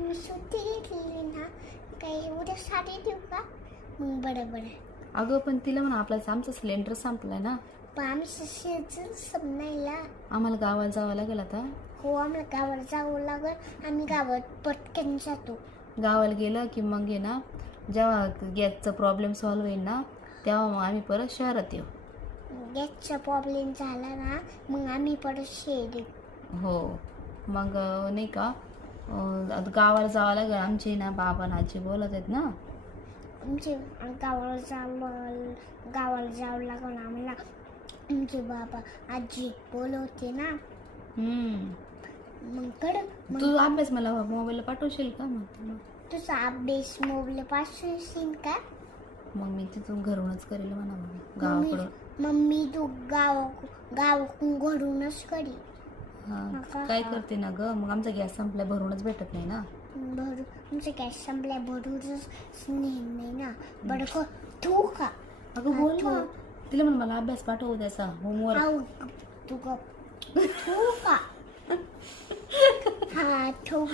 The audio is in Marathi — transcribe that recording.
सुट्टी घेतलेली ना, काही उद्या साडी देऊ का? मग बरं. अगं पण तिला म्हणा आमचा सिलेंडर संपलाय ना. पण आम्ही शेजारी समजायला. आम्हाला गावाला जावं लागेल आता. हो, आम्हाला गावाला जावं लागेल. आम्ही गावात पटकन जातो. गावाला गेलं की मग आहे ना, जेव्हा गॅसचा प्रॉब्लेम सॉल्व्ह होईल ना, तेव्हा मग आम्ही परत शहरात येऊ. गॅसचा प्रॉब्लेम झाला ना, मग आम्ही परत शेरी. हो, मग नाही का आता गावाला जावं लागेल. आमचे ना बाबा आणि आजी बोलत आहेत ना. आमचे गावाला जावं लागेल आम्हाला. आमचे बाबा आजी बोलवते ना. मग तू अभ्यास मला मोबाईलला पाठवशील का? मग तुझा अभ्यास मोबाईल पाठवशील का? मग मी तिथून घरूनच करेल म्हणा. गावाकडं मम्मी तू गावाकडून घरूनच करी. हा, काय करते ना ग, मग आमचा गॅस संपल्या भरूनच भेटत नाही ना. तुमचं गॅस संपल्या भरूनच नाही ना. बरं तू का? अगं बोल ना, तिला म्हण मला अभ्यास पाठवू द्याचा होमवर्क. तू का? हा ठेव.